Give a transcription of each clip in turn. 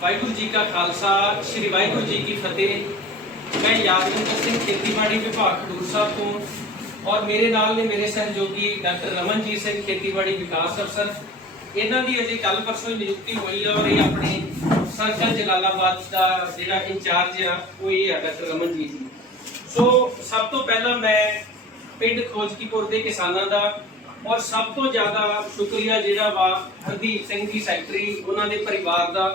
ਵਾਹਿਗੁਰੂ ਜੀ ਕਾ ਖਾਲਸਾ, ਸ੍ਰੀ ਵਾਹਿਗੁਰੂ ਜੀ ਕੀ ਫਤਿਹ। ਮੈਂ ਯਾਦਵਿੰਦਰ ਸਿੰਘ, ਖੇਤੀਬਾੜੀ ਵਿਭਾਗ ਖਡੂਰ ਸਾਹਿਬ ਤੋਂ ਔਰ ਮੇਰੇ ਨਾਲ ਨੇ ਮੇਰੇ ਸਹਿਯੋਗੀ ਡਾਕਟਰ ਰਮਨਜੀਤ ਸਿੰਘ, ਖੇਤੀਬਾੜੀ ਵਿਕਾਸ ਅਫਸਰ। ਇਹਨਾਂ ਦੀ ਅਜੇ ਕੱਲ ਪਰਸੋਂ ਨਿਯੁਕਤੀ ਹੋਈ ਹੈ ਔਰ ਇਹ ਆਪਣੇ ਸਰਕਲ ਜਲਾਲਾਬਾਦ ਦਾ ਜਿਹੜਾ ਇੰਚਾਰਜ ਆ, ਉਹ ਇਹ ਹੈ ਡਾਕਟਰ ਰਮਨਜੀਤ ਜੀ। ਸੋ ਸਭ ਤੋਂ ਪਹਿਲਾਂ ਮੈਂ ਪਿੰਡ ਖੋਜਕੀਪੁਰ ਦੇ ਕਿਸਾਨਾਂ ਦਾ ਔਰ ਸਭ ਤੋਂ ਜ਼ਿਆਦਾ ਸ਼ੁਕਰੀਆ ਜਿਹੜਾ ਵਾ ਹਰਦੀਪ ਸਿੰਘ ਜੀ ਸੈਕਟਰੀ, ਉਹਨਾਂ ਦੇ ਪਰਿਵਾਰ ਦਾ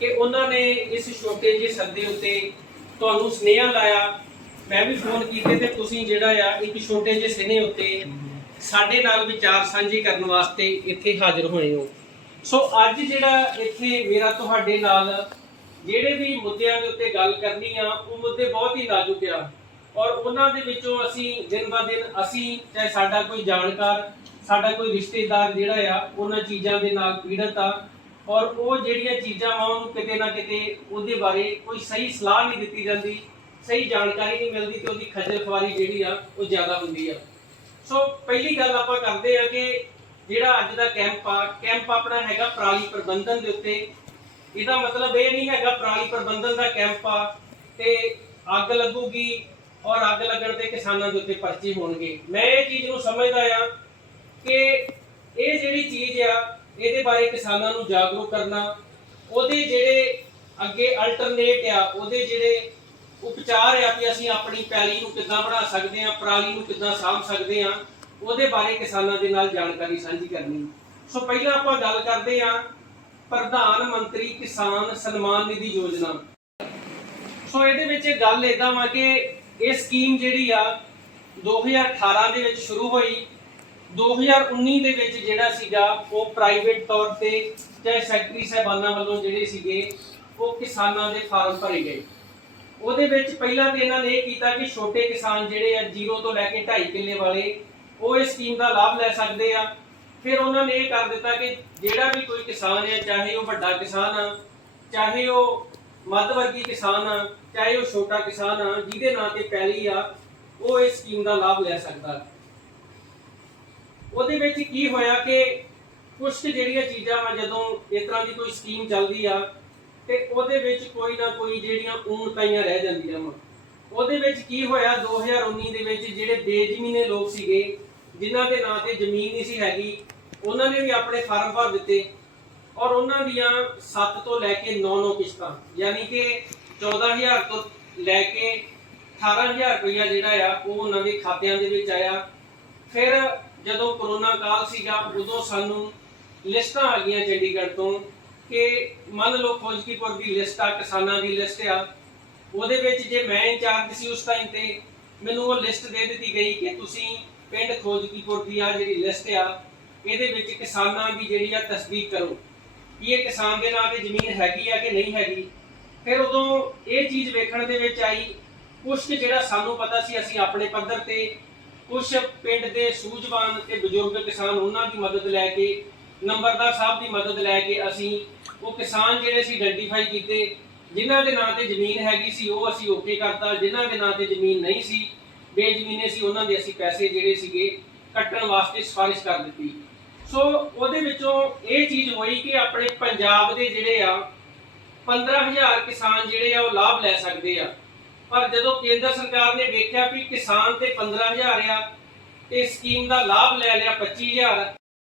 ਕਿ ਉਹਨਾਂ ਨੇ ਇਸ ਛੋਟੇ ਜਿਹੇ ਸੱਦੇ ਉੱਤੇ ਤੁਹਾਨੂੰ ਸੁਨੇਹਾ ਲਾਇਆ। ਮੈਂ ਵੀ ਫੋਨ ਕੀਤੇ ਤੇ ਤੁਸੀਂ ਜਿਹੜਾ ਆ, ਇੱਕ ਛੋਟੇ ਜਿਹੇ ਸਿਨੇ ਉੱਤੇ ਸਾਡੇ ਨਾਲ ਵਿਚਾਰ ਸਾਂਝੇ ਕਰਨ ਵਾਸਤੇ ਇੱਥੇ ਹਾਜ਼ਰ ਹੋਏ ਹੋ। ਸੋ ਅੱਜ ਜਿਹੜਾ ਇੱਥੇ ਮੇਰਾ ਤੁਹਾਡੇ ਨਾਲ ਜਿਹੜੇ ਵੀ ਮੁੱਦਿਆਂ ਦੇ ਉੱਤੇ ਗੱਲ ਕਰਨੀ ਆ, ਉਹ ਮੁੱਦੇ ਬਹੁਤ ਹੀ ਨਾਜ਼ੁਕ ਆ। ਔਰ ਉਹਨਾਂ ਦੇ ਵਿੱਚੋਂ ਅਸੀਂ ਦਿਨ ਬਾ ਦਿਨ ਅਸੀਂ, ਚਾਹੇ ਸਾਡਾ ਕੋਈ ਜਾਣਕਾਰ, ਸਾਡਾ ਕੋਈ ਰਿਸ਼ਤੇਦਾਰ ਜਿਹੜਾ ਆ, ਉਹਨਾਂ ਚੀਜ਼ਾਂ ਦੇ ਨਾਲ ਪੀੜਤ ਆ। ਔਰ ਉਹ ਜਿਹੜੀਆਂ ਚੀਜ਼ਾਂ ਵਾ, ਉਹਨੂੰ ਕਿਤੇ ਨਾ ਕਿਤੇ ਉਹਦੇ ਬਾਰੇ ਕੋਈ ਸਹੀ ਸਲਾਹ ਨਹੀਂ ਦਿੱਤੀ ਜਾਂਦੀ, ਸਹੀ ਜਾਣਕਾਰੀ ਨਹੀਂ ਮਿਲਦੀ ਤੇ ਉਹਦੀ ਖੱਜਲ ਖਵਾਰੀ ਜਿਹੜੀ ਆ, ਉਹ ਜ਼ਿਆਦਾ ਹੁੰਦੀ ਆ। ਸੋ ਪਹਿਲੀ ਗੱਲ ਆਪਾਂ ਕਰਦੇ ਆ ਕਿ ਜਿਹੜਾ ਅੱਜ ਦਾ ਕੈਂਪ ਆ ਕੈਂਪ ਆਪਣਾ ਹੈਗਾ ਪਰਾਲੀ ਪ੍ਰਬੰਧਨ ਦੇ ਉੱਤੇ। ਇਹਦਾ ਮਤਲਬ ਇਹ ਨਹੀਂ ਹੈਗਾ ਪਰਾਲੀ ਪ੍ਰਬੰਧਨ ਦਾ ਕੈਂਪ ਆ ਤੇ ਅੱਗ ਲੱਗੂਗੀ ਔਰ ਅੱਗ ਲੱਗਣ ਤੇ ਕਿਸਾਨਾਂ ਦੇ ਉੱਤੇ ਪਰਚੇ ਹੋਣਗੇ। ਮੈਂ ਇਹ ਚੀਜ਼ ਨੂੰ ਸਮਝਦਾ ਆ ਕਿ ਇਹ ਜਿਹੜੀ ਚੀਜ਼ ਆ ਇਹਦੇ ਬਾਰੇ ਕਿਸਾਨਾਂ ਨੂੰ ਜਾਗਰੂਕ ਕਰਨਾ, ਉਹਦੇ ਜਿਹੜੇ ਅੱਗੇ ਅਲਟਰਨੇਟ ਆ, ਉਹਦੇ ਜਿਹੜੇ ਉਪਚਾਰ ਆ ਵੀ ਅਸੀਂ ਆਪਣੀ ਪੈਲੀ ਨੂੰ ਕਿੱਦਾਂ ਬਣਾ ਸਕਦੇ ਆ ਪਰਾਲੀ ਨੂੰ ਕਿੱਦਾਂ ਸਾਂਭ ਸਕਦੇ ਆ ਉਹਦੇ ਬਾਰੇ ਕਿਸਾਨਾਂ ਦੇ ਨਾਲ ਜਾਣਕਾਰੀ ਸਾਂਝੀ ਕਰਨੀ। ਸੋ ਪਹਿਲਾਂ ਆਪਾਂ ਗੱਲ ਕਰਦੇ ਆ ਪ੍ਰਧਾਨ ਮੰਤਰੀ ਕਿਸਾਨ ਸਨਮਾਨ ਨਿਧੀ ਯੋਜਨਾ। ਸੋ ਇਹਦੇ ਵਿੱਚ ਇਹ ਗੱਲ ਇਦਾਂ ਵਾ ਕਿ ਇਹ ਸਕੀਮ ਜਿਹੜੀ ਆ 2018 ਦੇ ਵਿੱਚ ਸ਼ੁਰੂ ਹੋਈ। 2019 ਦੇ ਵਿੱਚ ਜਿਹੜਾ ਸੀਗਾ, ਉਹ ਪ੍ਰਾਈਵੇਟ ਤੌਰ ਤੇ ਚਾਹੇ ਸੈਕਟਰੀ ਸਾਹਿਬਾਨਾਂ ਵੱਲੋਂ ਜਿਹੜੇ ਸੀਗੇ, ਉਹ ਕਿਸਾਨਾਂ ਦੇ ਫਾਰਮ ਭਰੇ ਗਏ। ਉਹਦੇ ਵਿੱਚ ਪਹਿਲਾਂ ਤੇ ਇਹਨਾਂ ਨੇ ਇਹ ਕੀਤਾ ਕਿ ਛੋਟੇ ਕਿਸਾਨ ਜਿਹੜੇ ਆ, ਜ਼ੀਰੋ ਤੋਂ ਲੈ ਕੇ 2.5 ਕਿੱਲੇ ਵਾਲੇ, ਉਹ ਇਸ ਸਕੀਮ ਦਾ ਲਾਭ ਲੈ ਸਕਦੇ ਆ। ਫਿਰ ਉਹਨਾਂ ਨੇ ਇਹ ਕਰ ਦਿੱਤਾ ਕਿ ਜਿਹੜਾ ਵੀ ਕੋਈ ਕਿਸਾਨ ਹੈ ਚਾਹੇ ਉਹ ਵੱਡਾ ਕਿਸਾਨ ਆ, ਚਾਹੇ ਉਹ ਮੱਧ ਵਰਗੀ ਕਿਸਾਨ ਆ, ਚਾਹੇ ਉਹ ਛੋਟਾ ਕਿਸਾਨ ਆ, ਜਿਹਦੇ ਨਾਂ ਤੇ ਪੈਲੀ ਆ, ਉਹ ਇਸ ਸਕੀਮ ਦਾ ਲਾਭ ਲੈ ਸਕਦਾ। ਉਹਦੇ ਵਿੱਚ ਕੀ ਹੋਇਆ ਕਿ ਕੁਝ ਜਿਹੜੀਆਂ ਚੀਜ਼ਾਂ ਵਾ, ਜਦੋਂ ਇਸ ਤਰ੍ਹਾਂ ਦੀ ਕੋਈ ਸਕੀਮ ਚੱਲਦੀ ਆ, ਤੇ ਉਹਦੇ ਵਿੱਚ ਕੋਈ ਨਾ ਕੋਈ ਜਿਹੜੀਆਂ ਊਣਤਾਈਆਂ ਰਹਿ ਜਾਂਦੀਆਂ ਵਾ। ਉਹਦੇ ਵਿੱਚ ਕੀ ਹੋਇਆ 2019 ਦੇ ਵਿੱਚ ਜਿਹੜੇ ਬੇਜ਼ਮੀਨੇ ਲੋਕ ਸੀਗੇ, ਜਿਨ੍ਹਾਂ ਦੇ ਨਾਂ ਤੇ ਜ਼ਮੀਨ ਨਹੀਂ ਸੀ ਹੈਗੀ, ਉਹਨਾਂ ਨੇ ਵੀ ਆਪਣੇ ਫਾਰਮ ਭਰ ਦਿੱਤੇ ਔਰ ਉਹਨਾਂ ਦੀਆਂ 7 ਤੋਂ ਲੈ ਕੇ 9-9 ਕਿਸ਼ਤਾਂ, ਯਾਨੀ ਕਿ 14000 ਤੋਂ ਲੈ ਕੇ 18000 ਰੁਪਇਆ ਜਿਹੜਾ ਆ, ਉਹ ਉਹਨਾਂ ਦੇ ਖਾਤਿਆਂ ਦੇ ਵਿੱਚ ਆਇਆ। ਫਿਰ ਜਦੋਂ ਕਰੋਨਾ ਕਾਲ ਸੀਗਾ, ਉਦੋਂ ਸਾਨੂੰ ਲਿਸਟਾਂ ਆ ਗਈਆਂ ਚੰਡੀਗੜ੍ਹ ਤੋਂ ਕਿ ਮੰਨ ਲਓ ਖੋਜਕੀਪੁਰ ਦੀ ਲਿਸਟ ਆ, ਕਿਸਾਨਾਂ ਦੀ ਲਿਸਟ ਆ, ਉਹਦੇ ਵਿੱਚ ਜੇ ਮੈਂ ਇੰਚਾਰਜ ਸੀ ਉਸ ਟਾਈਮ ਤੇ, ਮੈਨੂੰ ਉਹ ਲਿਸਟ ਦੇ ਦਿੱਤੀ ਗਈ ਕਿ ਤੁਸੀਂ ਪਿੰਡ ਖੋਜਕੀਪੁਰ ਦੀ ਆ ਜਿਹੜੀ ਲਿਸਟ ਆ, ਇਹਦੇ ਵਿੱਚ ਕਿਸਾਨਾਂ ਦੀ ਜਿਹੜੀ ਆ ਤਸਦੀਕ ਕਰੋ। ਕਿ ਇਹ ਕਿਸਾਨ ਦੇ ਨਾਂ ਤੇ ਜ਼ਮੀਨ ਹੈਗੀ ਆ ਕਿ ਨਹੀਂ ਹੈਗੀ? ਫਿਰ ਉਦੋਂ ਇਹ ਚੀਜ਼ ਵੇਖਣ ਦੇ ਵਿੱਚ ਆਈ, ਕੁਛ ਕੁ ਜਿਹੜਾ ਸਾਨੂੰ ਪਤਾ ਸੀ, ਅਸੀਂ ਆਪਣੇ ਪੱਧਰ ਤੇ ਕੁਛ ਪਿੰਡ ਦੇ ਸੂਝਵਾਨ ਤੇ ਬਜ਼ੁਰਗ ਕਿਸਾਨ ਉਹਨਾਂ ਦੀ ਮਦਦ ਲੈ ਕੇ, ਨੰਬਰਦਾਰ ਸਾਹਿਬ ਦੀ ਮਦਦ ਲੈ ਕੇ ਅਸੀਂ ਉਹ ਕਿਸਾਨ ਜਿਹੜੇ ਸੀ ਆਇਡੈਂਟੀਫਾਈ ਕੀਤੇ, ਜਿਨ੍ਹਾਂ ਦੇ ਨਾਂ ਤੇ ਜ਼ਮੀਨ ਹੈਗੀ ਸੀ, ਉਹ ਅਸੀਂ ਓਕੇ ਕਰਤਾ। ਜਿਨ੍ਹਾਂ ਦੇ ਨਾਂ ਤੇ ਜ਼ਮੀਨ ਨਹੀਂ ਸੀ, ਬੇਜ਼ਮੀਨੇ ਸੀ, ਉਹਨਾਂ ਦੇ ਅਸੀਂ ਪੈਸੇ ਜਿਹੜੇ ਸੀਗੇ ਕੱਟਣ ਵਾਸਤੇ ਸਿਫਾਰਿਸ਼ ਕਰ ਦਿੱਤੀ। ਸੋ ਉਹਦੇ ਵਿੱਚੋਂ ਇਹ ਚੀਜ਼ ਹੋਈ ਕਿ ਆਪਣੇ ਪੰਜਾਬ ਦੇ ਜਿਹੜੇ ਆ 15000 ਕਿਸਾਨ ਜਿਹੜੇ ਆ, ਉਹ ਲਾਭ ਲੈ ਸਕਦੇ ਆ। ਪਰ ਜਦੋਂ ਕੇਂਦਰ ਸਰਕਾਰ ਨੇ ਵੇਖਿਆ ਵੀ ਕਿਸਾਨ ਤੇ 15000 ਆ, ਤੇ ਸਕੀਮ ਦਾ ਲਾਭ ਲੈ ਲਿਆ 25000